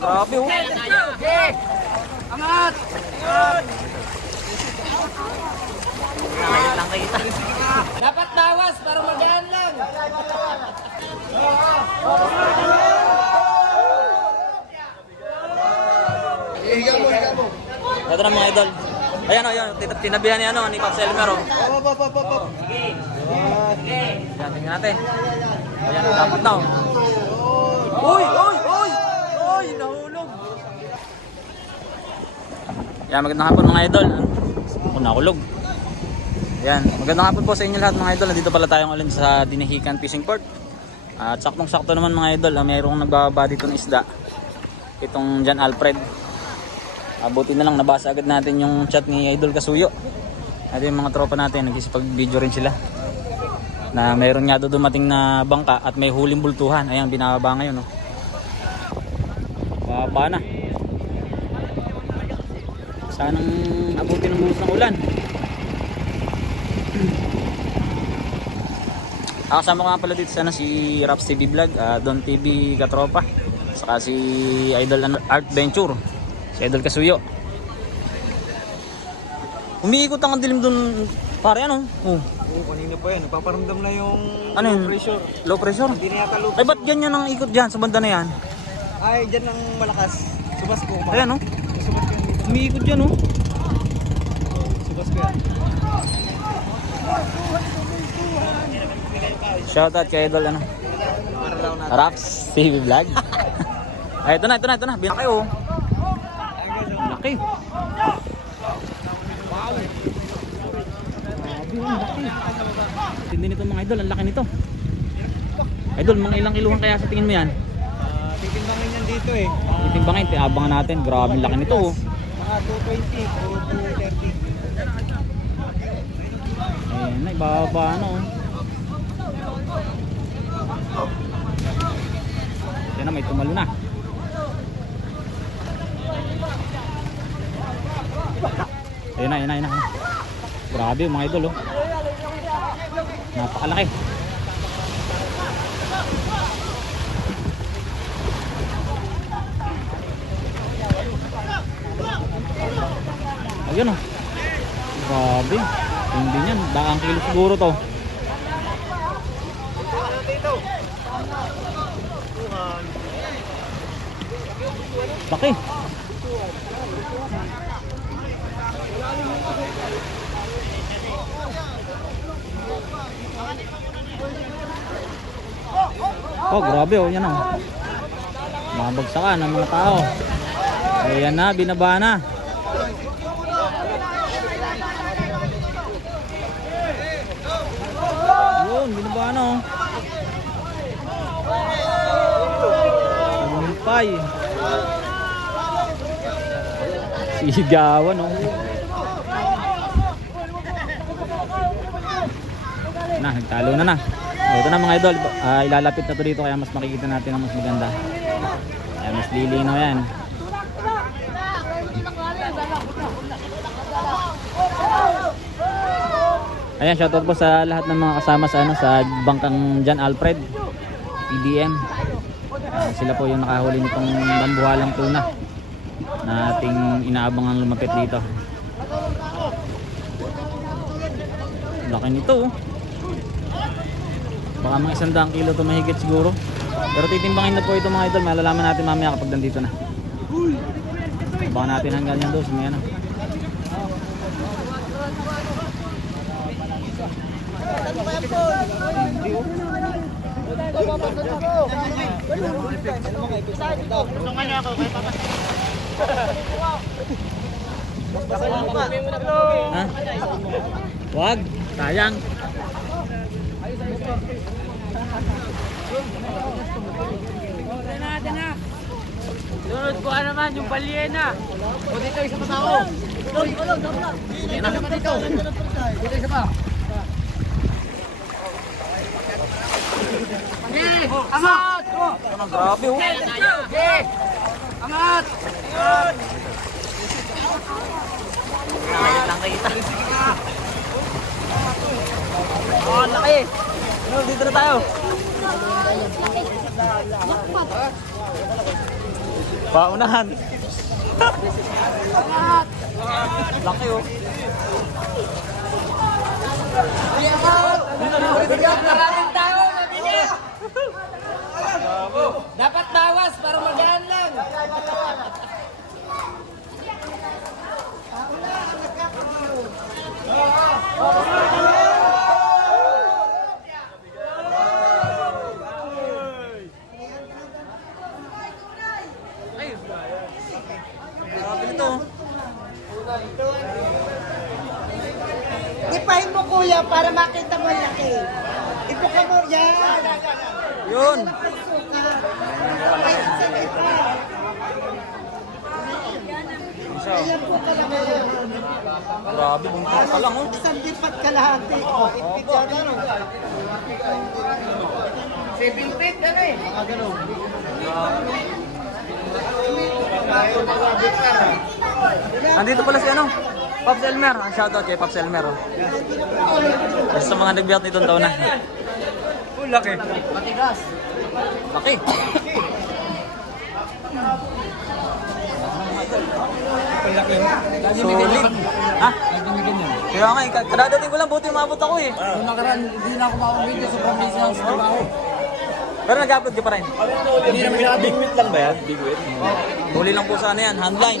Grabe oh. Okay. Angat! Angat! Kahit lang kita. Dapat bawas para magaan lang. Higa mo. Ito na mga idol. Ayan o, tinabihan ni ano, ni Pops Elmer o. Pop. Yan, tingnan natin. Ayan, dapat na o. Uy! Nahulog! Yan, magandang hapon mga idol. Nakulog. Yan, magandang hapon po sa inyo lahat mga idol. Nandito pala tayong ulit sa Dinahican Fishing Port. At saktong-sakto naman mga idol, mayroong nagbababa dito ng isda. Itong John Alfred. Buti na lang nabasa agad natin yung chat ni Idol Kasuyo. At yung mga tropa natin, nagsisipag-video rin sila. Na mayroon nga doon dumating na bangka at may huling bultuhan. Ayan, binababa ngayon. Baba na. Sanang abutin ng buhos ng ulan. Kasama ko nga pala dito sana si Raps TV Vlog, Don TV Katropa, saka si Idol Art Venture, si Idol Kasuyo. Umiikot ang dilim doon, pare ano? Oo, kanina pa yan. Nagpaparamdam na yung Ano yun? pressure. Low pressure? Hindi na yata low Ay, ba't ganyan ang ikot dyan sa banda na yan? Ay, dyan ng malakas. Subas ko. Ayan oh. Subas ko yan dito. Umiikot dyan oh. Subas ko yan. Shoutout kay Idol ano? Maralaw natin. Raps TV Vlog. Ay, ito na. Laki oh. Laki. Wow. Laki. Tindi nito mga idol, ang laki nito. Idol, mga ilang kiluhan kaya sa tingin mo yan? Titimbangin yan dito eh. Titimbangin, abangan natin. Grabe ang laki nito oh. Mga 220 o 230. Ayan na, ibaba ano oh. Yan na, may tumalo na. Ayun na. Grabe mga idol oh. Napakalaki. Ayun oh. Grabe. Hindi niyan, daang kilo siguro to. Laki. Oh, grabe oh, yan oh. Mabagsakan ng mga tao. Ayan na, binaba na. Yun, binaba na oh. Sumpay. Sigawan oh. Nagtalo na. Ito na mga idol, ilalapit na to dito kaya mas makikita natin ang mas maganda. Kaya mas lilinaw yan. Ayan, shoutout po sa lahat ng mga kasama sa sa bangkang John Alfred PDM. Sila po yung nakahuli nitong bambuhalang tuna na ating inaabangang lumapit dito. Laki nito oh. Baka mga 100 kilo ito mahigit siguro. Pero titimbangin na po ito mga idol. Malalaman natin mamaya kapag nandito na. Baka natin hanggang yan doon. May ano. Ha? Wag. Sayang. Sunod ko naman yung balyena. O dito isa pa tao. Dito isa pa dito. Dito isa pa. Angat! Grabe oh. Angat! Kahit lang kita. Oh, laki! Dito na tayo. Paunahan. Laki oh. Maraming tao, nabili! Dapat bawas para magaan lang. Grabe nito. Ipahin mo kuya para makita mo ang laki. Ipuka mo yan. Yun. Isa. Ayan po ka lang ngayon. Grabe, buntot pa lang oh. Isang lipat kalahati. Ipit yan ano. 7 feet, ano eh? Nandito pala si ano? Pops Elmer. Ang shoutout kay Pops Elmer oh. Kasi sa mga nagbiyat nitong taon na. Laki. Matigas. Laki. Solid. Ha? Kaya nga, kadadating ko lang, buti umabot ako eh. Nung nakaraan, hindi na ako makakabigay sa probinsya sa trabaho. Pero nag-upload ka pa rin. Hindi naman natin. Big meat lang ba yan? Big meat? Huli lang po sa ano yan, handline.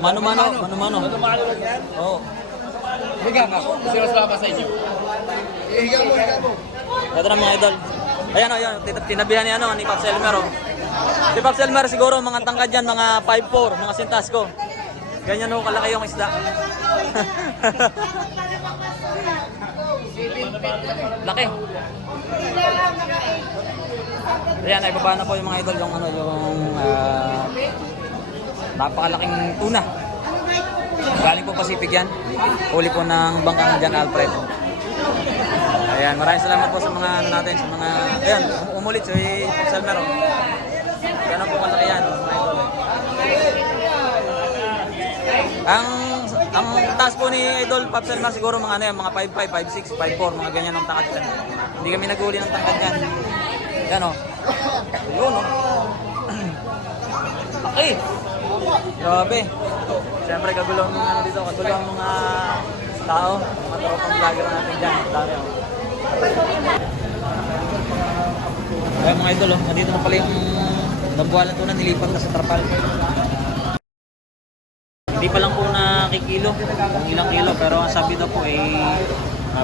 Mano-mano, mano-mano. Tumalo lang yan? Oo. Higa ka. Sino sama sa inyo? Higa mo, higa mo. Ito na mga idol. Ayan o, yan. Tinabihan ni, ano, ni Pops Elmer o. Si Pops Elmer siguro mga tangkad yan, mga 5'4", mga sintas ko. Ganyan o kalaki yung isda. Laki. Ayan, ay baba na po yung mga idol yung ano, yung napakalaking tuna. Galing po Pacific yan. Uli po ng bangkang Jan Alfred. Ayan, maraming salamat po sa mga ano natin, sa mga ayan, umulit si Pops Elmer. Yan po kalaki yan, mga idol. Ang taas po ni Idol Pops Elmer siguro mga ano yan, mga 5'5", 5'6", 5'4", mga ganyan ang takad yan. Hindi kami nag-uli ng tangkad yan. Yan o. Yun o. Okay. Grabe. Siyempre kagulo ang ano dito, kagulo ang mga tao, mga tropang vlogger natin dyan. Dami o. Kaya mga idol o, nandito na pala yung dambuhalan to na nilipat na sa trapal. Hindi pa lang po nakikilo kung ilang kilo, pero ang sabi daw po ay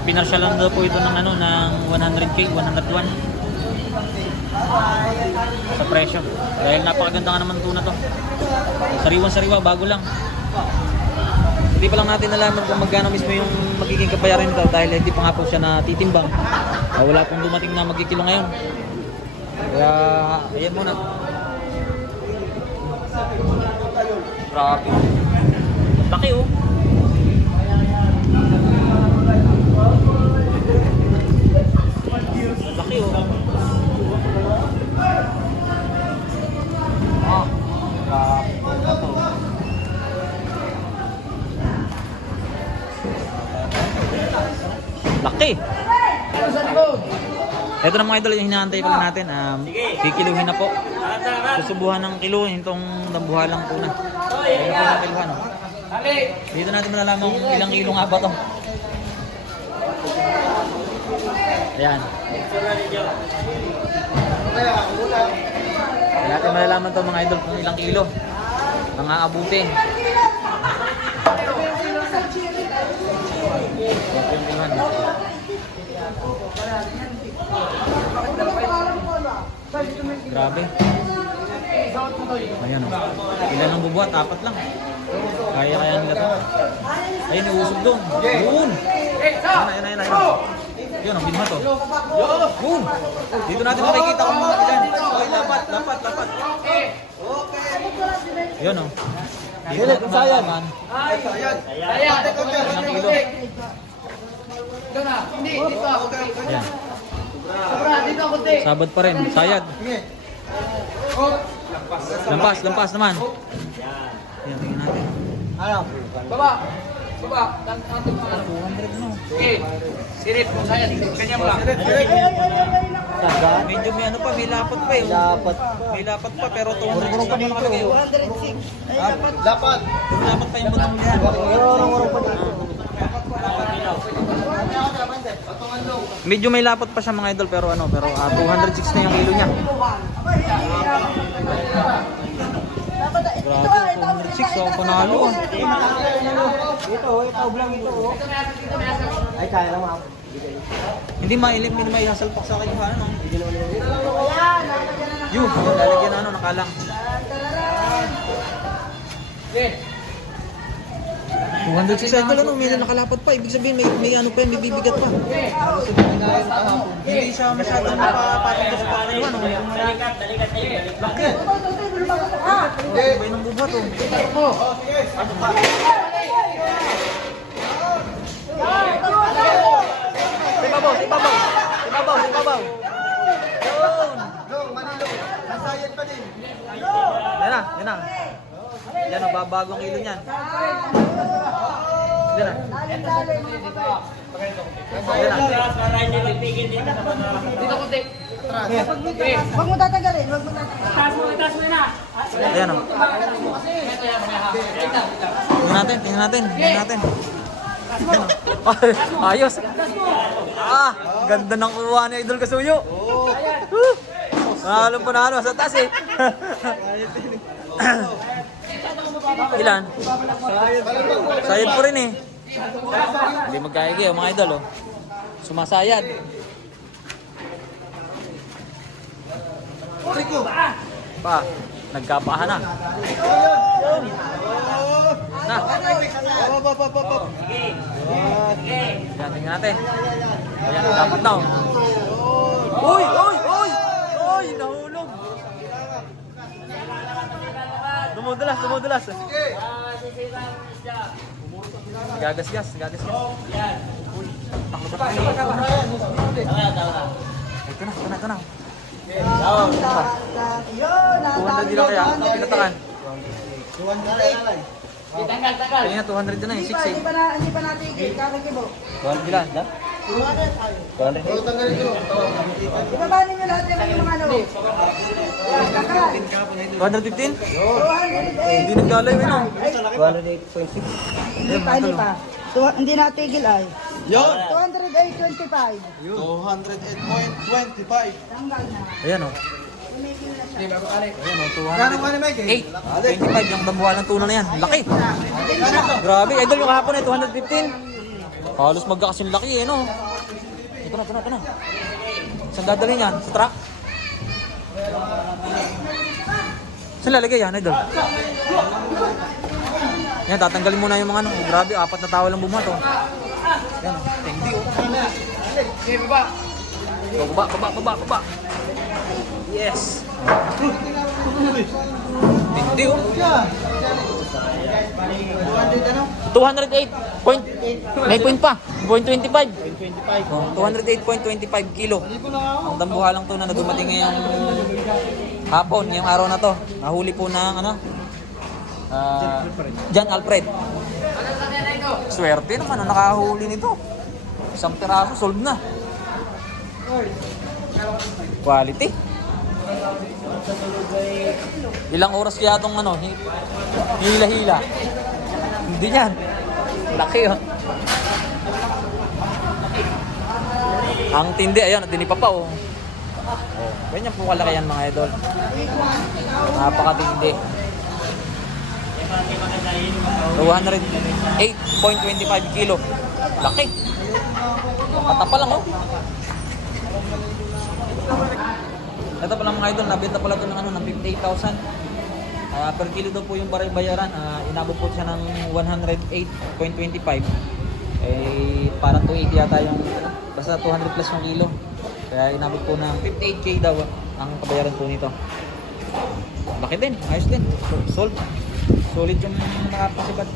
pinarsya lang daw po ito ng ano ng 100k, 101 sa presyo. Dahil napakaganda nga naman tuna to. Sariwan-sariwa, bago lang. Hindi pa lang natin nalaman kung magkano mismo yung magiging kabayaran nito dahil hindi pa nga po siya natitimbang. Wala pong dumating na magkikilo ngayon. Kaya ayan muna. Grabe. Laki oh. Laki oh. Ah, grabe. Laki. Ito na mga idol, yung hinahantay pala natin. Kikiluhin na po. Susubuhan ng kiluhin itong dambuhalang tuna. Ayun na po yung kiluhan. Dito natin malalaman kung ilang kilo nga ba ito. Ayan. Dito natin malalaman ito mga idol kung ilang kilo. Mga abuti. Ito yung kiluhan. Grabe. Ayan o. Ilan ang bubuhat? 4 lang. Kaya nila ito. Ayun, iusog doon. Yun! Ayun. Yun, ang binuhat o. Yun! Dito natin makikita kung mga ilan. Oy, lapat. Yun o. Dito natin malalaman. Ilang kilo. Ayan. Sabad pa rin. Sayad. Lampas naman. Ayan, tingnan natin. Baba. 200 no. Okay. Sirip mo saya. Kanya mo lang. Medyo may ano pa, may lapat pa eh. May lapat pa pero 200 pa nakalagay oh. 106. Ay, Ah, dapat. Dapat. Lapat pa yung butong niya. Medyo may lapat pa siya mga idol pero ano, pero 206 na yung kilo niya. Grabe, 206 oh, panalo oh. Ay, kaya naman ako. Hindi may hasalpak sa akin yung ano. Yun, lalagyan na ano, nakalang. 206 idol ano, may nakalapat pa. Ibig sabihin may ano pa yan, may bibigat pa. Hindi siya masyadong napapatindos pa ano. Laki. Ibay ng bubat oh. Ibabaw. Yun. Long, Manilo. Nasayad pa din. Yan na. Yan ang babagong kilo niyan. Yan na. Huwag mo tatanggalin. Huwag mo tatanggalin. Ayan o. Tingnan natin. Ayan o. Ayos. Ganda ng kuha ni Idol Kasuyo. Panalo sa taas eh. Ilan? Sayad po rin eh. Hindi magkaigi mga idol oh. Sumasayad. Pa, nagkapahan na. Na. Yan, tingnan natin. Ayan, dapat na. Uy! Nahulog. Dumudulas. Gagasgas. Ito na. Yun, 200 din lang kaya, pinatakan. 208. Kanina 200 na eh, 6 eh. Hindi pa natigil. Kakikibo. 200 bilan, da? Oo, tanggalin ko. Ibaba ninyo lahat yung mga ano. Yan, kakal. 215? 208. Hindi nagdalay yun oh. 108.6. Hindi pa. Hindi natigil ay. Yun. 208.25. 208.25. Tanggal na. Ayan oh. Tumigil na siya. Ayan oh, Gano'n ka ni Mike? 8.25 yung dambuhalang tuna na yan. Laki. Grabe, idol yung kahapon eh, 215. Halos magkakas yung laki eh, no? Ito na. Saan dadalhin yan? Sa truck? Saan lalagay yan, idol? Yan, tatanggalin muna yung mga ano. Grabe, 4 na tao lang bumuhat oh. Yan, tendi oh. Baba. Yes. Tendi oh. 208. May point pa. 0.25. Oh, 208.25 kilo. Ang dambuhalang tuna na dumating ngayong hapon, ngayong araw na to. Nahuli po ng ano? John Alfred. Swerte naman ang nakahuli nito. Isang piraso, sold na. Quality. Ilang oras kaya itong ano, hila-hila. Hindi yan. Laki oh. Ang tindi, ayan, tinipa pa oh. Ganyan po kalaki yan mga idol. Napakatindi. 208.25 kilo. Laki. Patapa lang oh. Ito pala mga idol, nabenta pala ito ng, ano, ng 58,000. Per kilo daw po yung bayaran. Inabot po siya ng 108.25. Eh, parang 280 yata yung, basta 200 plus yung kilo. Kaya inabot po ng 58k daw ang kabayaran po nito. Laki din, ayos din. Solid yung nakapasipat.